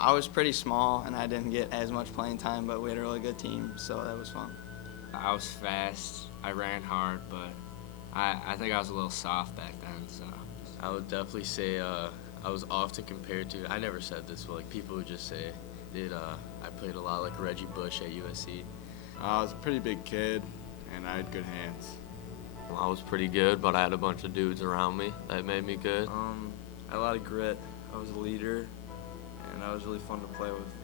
I was pretty small, and I didn't get as much playing time, but we had a really good team, so that was fun. I was fast, I ran hard, but I think I was a little soft back then, so. I would definitely say I was often compared to, I never said this, but like people would just say, I played a lot like Reggie Bush at USC. I was a pretty big kid, and I had good hands. I was pretty good, but I had a bunch of dudes around me that made me good. I had a lot of grit. I was a leader, and I was really fun to play with.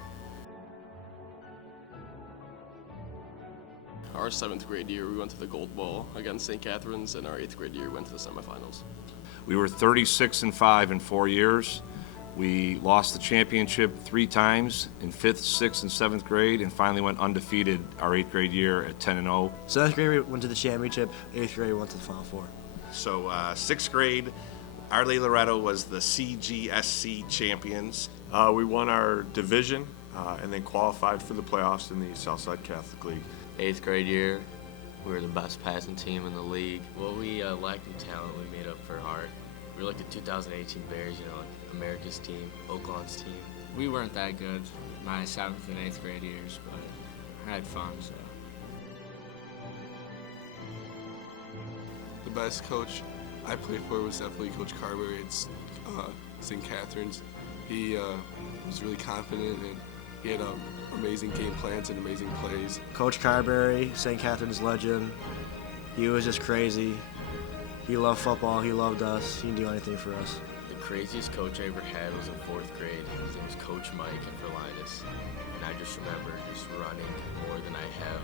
Our 7th grade year, we went to the Gold Bowl against St. Catherine's, and our 8th grade year, we went to the semifinals. We were 36-5 in 4 years. We lost the championship 3 times in 5th, 6th, and 7th grade, and finally went undefeated our 8th grade year at 10-0. 7th grade we went to the championship, 8th grade we went to the Final Four. So 6th grade, Our Lady Loretto was the CGSC champions. We won our division and then qualified for the playoffs in the Southside Catholic League. 8th grade year, we were the best passing team in the league. What we lacked in talent, we made up for heart. We were like the 2018 Bears, like America's team, Oakland's team. We weren't that good my 7th and 8th grade years, but I had fun, so. The best coach I played for was definitely Coach Carberry at St. Catherine's. He was really confident, and he had amazing game plans and amazing plays. Coach Carberry, St. Catherine's legend. He was just crazy. He loved football. He loved us. He can do anything for us. The craziest coach I ever had was in 4th grade. His name was Coach Mike in Ferlinus. And I just remember just running more than I have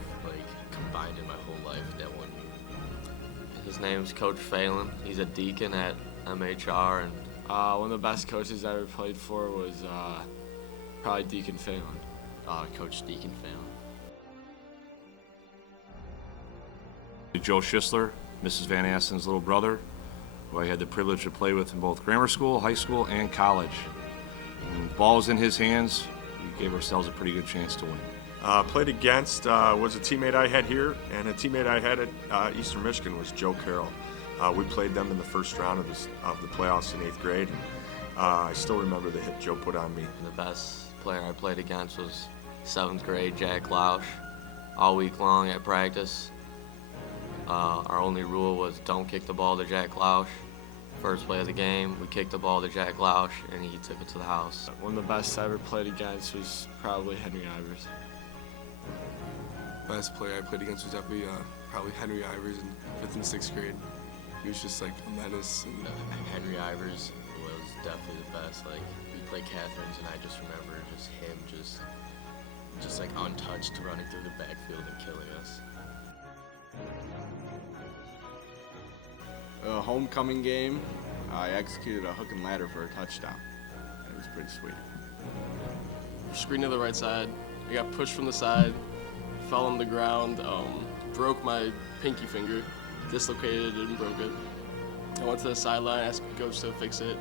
combined in my whole life that one year. His name's Coach Phelan. He's a deacon at MHR. And One of the best coaches I ever played for was probably Deacon Phelan. Coach Deacon Phelan. Joe Schisler, Mrs. Van Assen's little brother, who I had the privilege to play with in both grammar school, high school, and college. When the ball was in his hands, we gave ourselves a pretty good chance to win. Played against was a teammate I had here, and a teammate I had at Eastern Michigan was Joe Carroll. We played them in the first round of the playoffs in 8th grade. And, I still remember the hit Joe put on me. The best player I played against was 7th grade Jack Lausch. All week long at practice, our only rule was don't kick the ball to Jack Lausch. First play of the game, we kicked the ball to Jack Lausch, and he took it to the house. One of the best I ever played against was probably Henry Ivers. Best player I played against was definitely probably Henry Ivers in 5th and 6th grade. He was just like a menace. And Henry Ivers was definitely the best. We played Catherine's, and I just remember just him just untouched running through the backfield and killing us. A homecoming game, I executed a hook and ladder for a touchdown. It was pretty sweet. Screen to the right side. I got pushed from the side, fell on the ground, broke my pinky finger, dislocated it and broke it. I went to the sideline, asked Coach to fix it,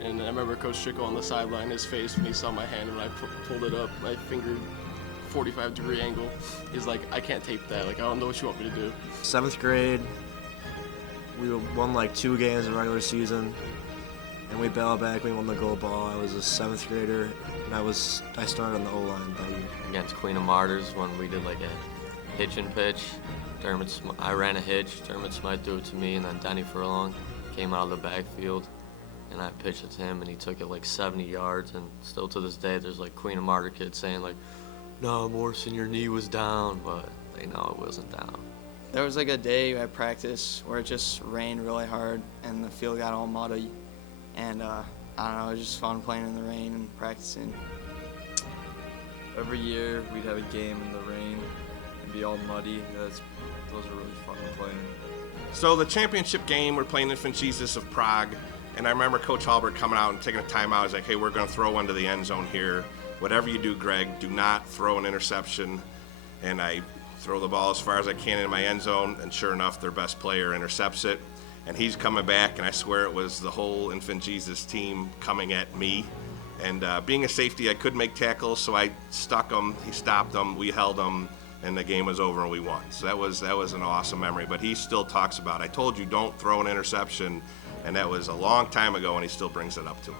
and I remember Coach Strickle on the sideline, his face when he saw my hand when I pulled it up, my finger, 45-degree angle. He's like, I can't tape that. I don't know what you want me to do. 7th grade, we won 2 games in the regular season, and we battled back. We won the gold ball. I was a 7th grader, and I started on the O-line that year. Against Queen of Martyrs, when we did a hitch and pitch, I ran a hitch, Dermot Smythe threw it to me, and then Denny Furlong came out of the backfield, and I pitched it to him, and he took it 70 yards, and still to this day, there's Queen of Martyr kids saying no, Morrison, your knee was down, but they know it wasn't down. There was a day at practice where it just rained really hard and the field got all muddy, and I don't know, it was just fun playing in the rain and practicing. Every year we'd have a game in the rain and be all muddy. Those are really fun to play in. So the championship game, we're playing Infant Jesus of Prague, and I remember Coach Halbert coming out and taking a timeout. He's like, hey, we're going to throw one to the end zone here. Whatever you do, Greg, do not throw an interception. And I throw the ball as far as I can in my end zone, and sure enough, their best player intercepts it. And he's coming back, and I swear it was the whole Infant Jesus team coming at me. And being a safety, I couldn't make tackles, so I stuck him. He stopped him. We held him, and the game was over, and we won. So that was an awesome memory. But he still talks about, I told you don't throw an interception, and that was a long time ago, and he still brings it up to me.